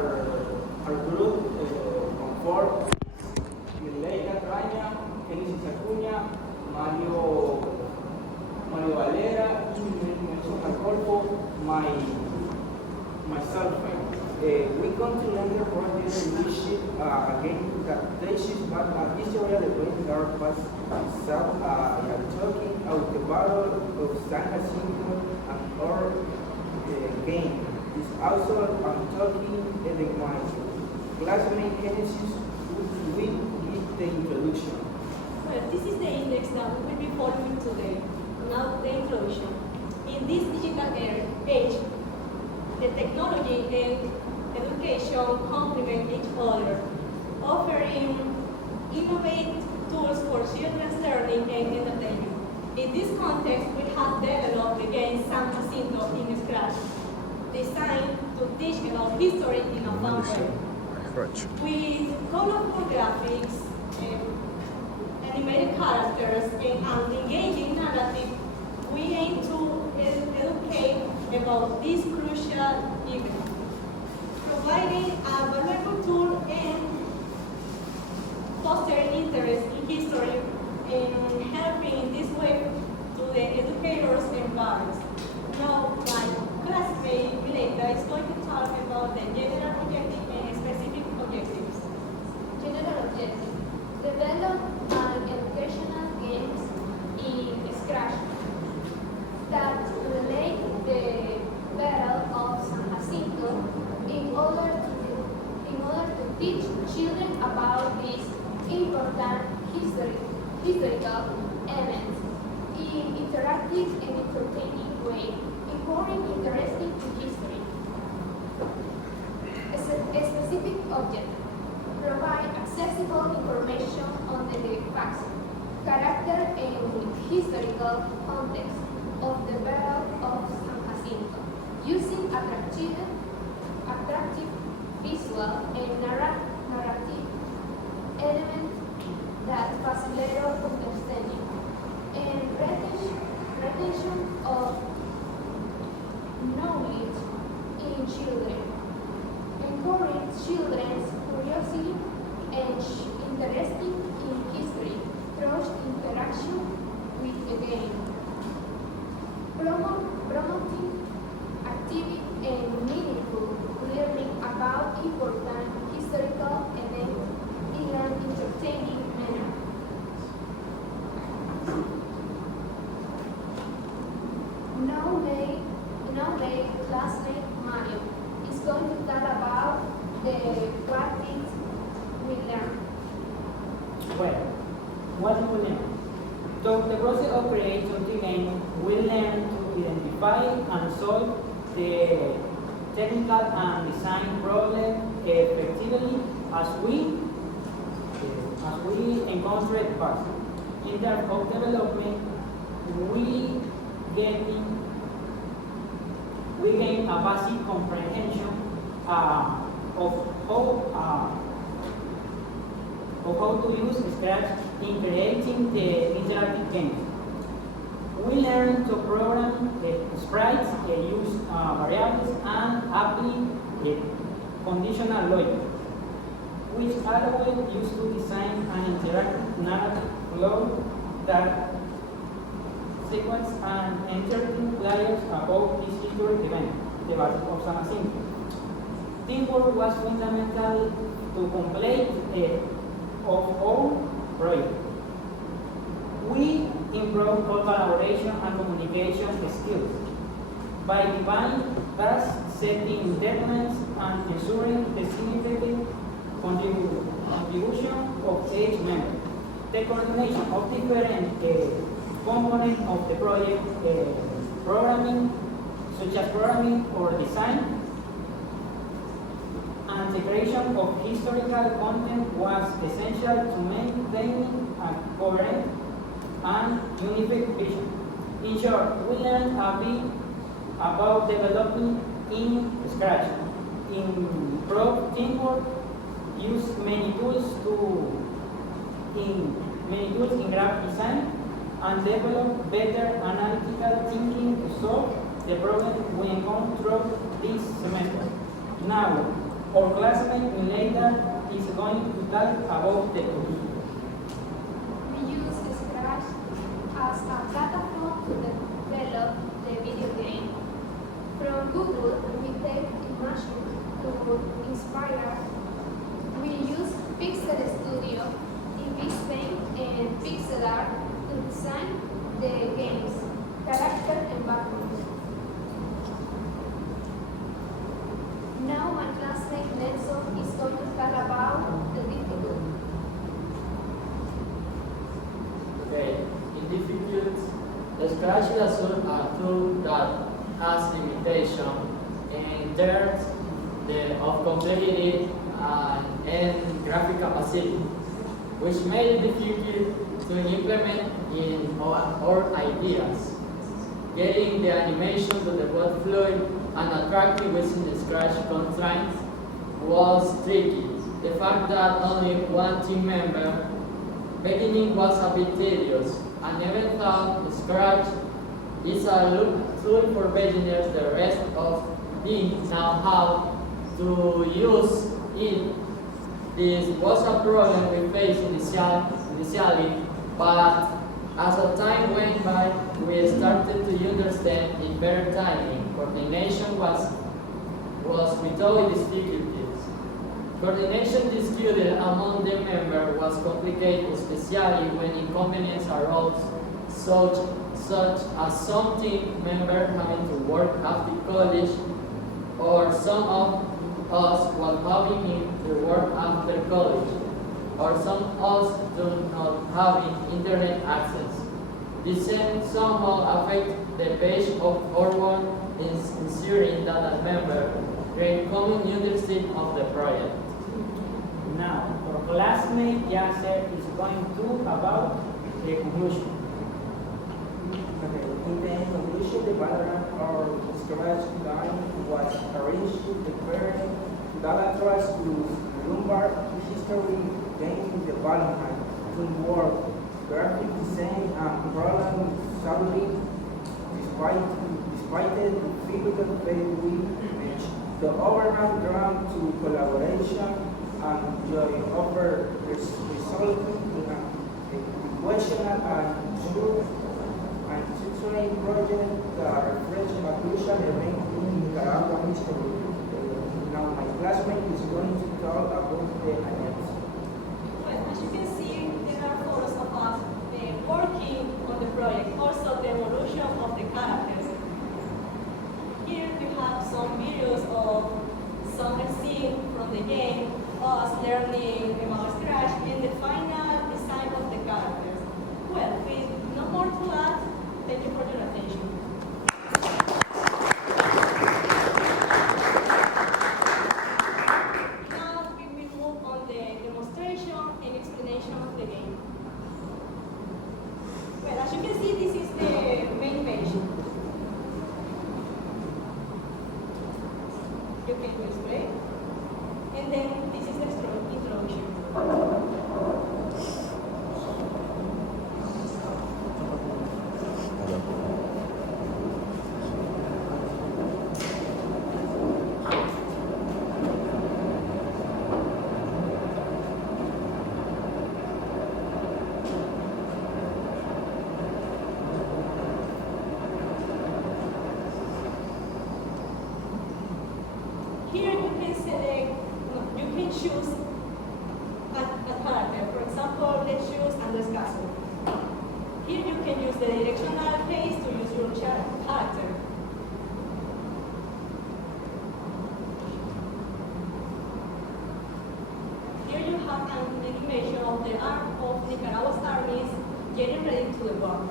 our group conform Leila Caña, Genesis Acuña, Mario Valera, Nelson Acolfo, myself. We come to learn the project leadership again that places but history of the great guard was South talking of the battle of San Jacinto and our game. Is also talking the my classmate Genesis will give the introduction. Well, this is the index that we will be following today. Now the introduction. In this digital age, the technology and education complement each other, offering innovative tools for children's learning and entertainment. In this context, we have developed the game San Jacinto in Scratch, designed to teach about history in a fun way. With colorful graphics, animated characters, and an engaging narrative, we aim to educate about this crucial event, providing a valuable tool and fostering interest in history and helping in this way to the educators and parents. Now, my classmate Mileta is going to talk about the general objective and specific objectives. General objective: develop an educational games in Scratch that relate the Battle of San Jacinto in order to teach children about this important historical event in interactive and entertaining way, encouraging interest in history. A specific object: provide accessible information on the facts, character, and historical context of the Battle of San Jacinto, using attractive visual and narrative elements that facilitate understanding and retention of knowledge in children. Encourage children's curiosity and interest in history through interaction with the game. Promoting active and meaningful learning about important historical events in an entertaining manner. Now my classmate Mario is going to talk about what did we learn. Well, what did we learn? Through the process of creating the game, we learn to identify and solve the technical and design problem effectively as we encounter parts. In terms of development, we gain a basic comprehension of how to use Scratch in creating the interactive games. We learn to program sprites, use variables, and apply conditional logic, which are well used to design an interactive narrative flow that sequence and entertain players about this historic event, the Battle of San Jacinto. Teamwork was fundamental to complete of our project. We improve collaboration and communication skills by defining tasks, setting deadlines, and ensuring the significant contribution of each member. The coordination of different components of the project, programming, such as programming or design, and the creation of historical content was essential to maintaining a coherent and unified vision. In short, we learned a bit about developing in Scratch, improve teamwork, use many tools in graphic design, and develop better analytical thinking to solve the problem we encountered this semester. Now, Our classmate later is going to talk about the curriculum. We use Scratch as a platform to develop the video game. From Google, we take images to inspire. We use Pixel Studio, Paint, and pixel art to design the game's character and background. Now my classmate Nelson is going to talk about the difficulty. Okay, in difficult, the Scratch is a tool that has limitation in terms of complexity and graphic capacity, which made it difficult to implement in our ideas. Getting the animation to the both fluid and attractive within the Scratch constraints was tricky. The fact that only one team member beginning was a bit tedious, and even though Scratch is a tool for beginners, the rest of teams know how to use it. This was a problem we faced initially, but as the time went by, we started to understand it better. Timing, coordination was without difficulties. Coordination disputed among the members was complicated, especially when inconveniences arose, such as some team members having to work after college, or some of us was having to work after college, or some of us do not having internet access. This somehow affect the pace of our work in ensuring that a member gain common understanding of the project. Now, our classmate Yasser is going to about the conclusion. Okay, in the conclusion, the background or Scratch game was arranged to prepare data tracks to Lombard history game development to work graphic design and problem solving despite the difficult phase we reached. The overall ground to collaboration and joy offer resulting in a equational and true and tutoring project that reflects a crucial event in Nicaragua history. Now my classmate is going to talk about the annex. Well, as you can see, there are photos of us working on the project, also the evolution of the characters. Here we have some videos of some scenes from the game, us learning about Scratch, and the final design of the characters. Well, with no more to add, thank you for your attention. Now we will move on the demonstration and explanation of the game. Well, as you can see, this is the main page. You can display. And then this is the introduction. Here you can select, you can choose a character. For example, let's choose Andres Castle. Here you can use the directional keys to use your character. Here you have an animation of the arm of Nicaragua's armies getting ready to the war.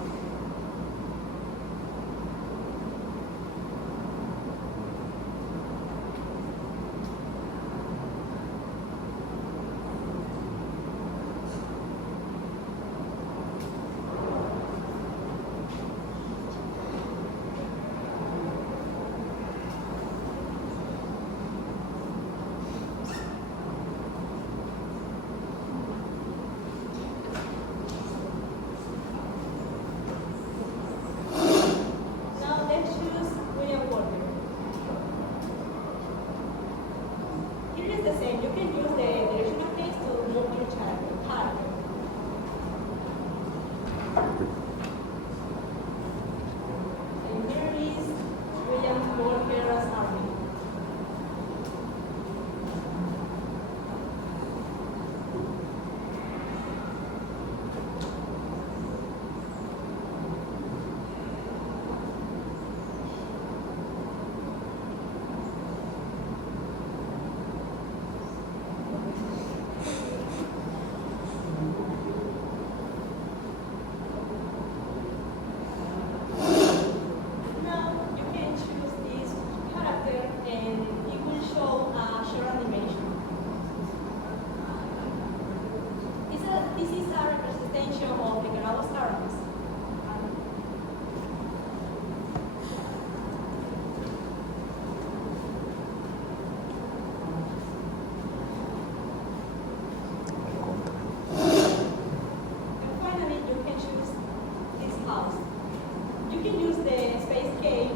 can use the space game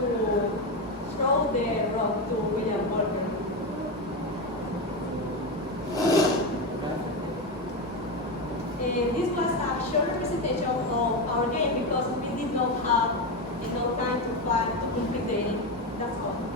to throw the rock to William Walker. And this was a short representation of our game because we did not have enough time to complete the game. That's all.